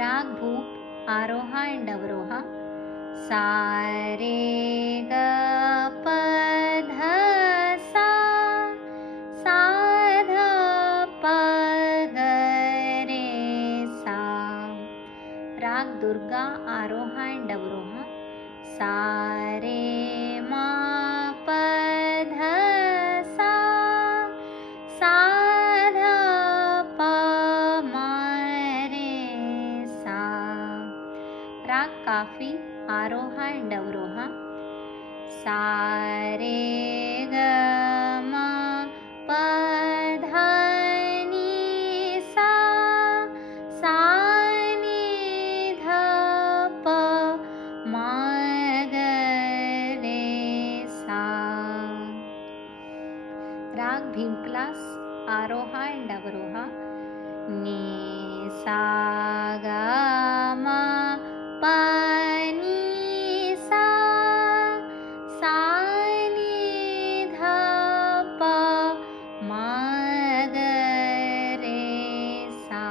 राग भूप Aroha and अवरोहा सा रे ग प ध सा सा ध प ग रे सा। राग दुर्गा आरोहा एंड अवरोहा सा रे मा प ध सा सा ध प म रे सा। राग काफी आरोहा एंड अवरोहा सा रे ग म प ध नि सा सा नि ध प म ग रे सा। राग भीमक्लास आरोहा एंड अवरोहा नि सा ग म प नि सा सा नि ध प म ग रे सा।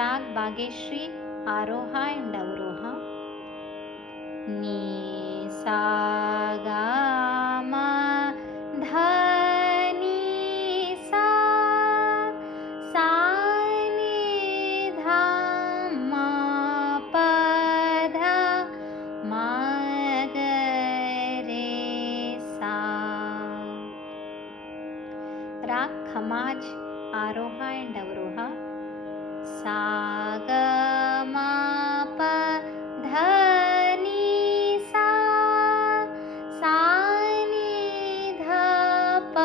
राग बागेश्री आरोहा एंड अवरोहा नि सा ग म ध नि सा सा नि ध म प ध म ग रे सा। राग खमाज आरोहा एंड अवरोहा सा ग म प ध नि सा सा नि ध प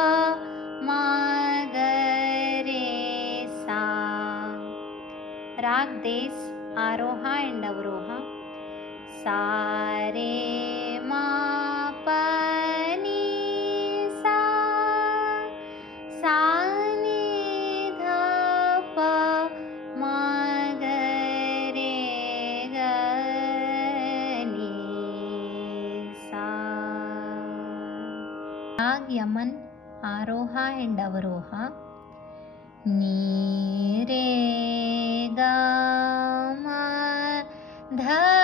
म ग रे सा। राग देस आरोहा एंड अवरोहा सा रे म प नि सा सा नि ध प म ग रे ग नि सा। राग यमन आरोहा एंड अवरोहा नि रे ग म ध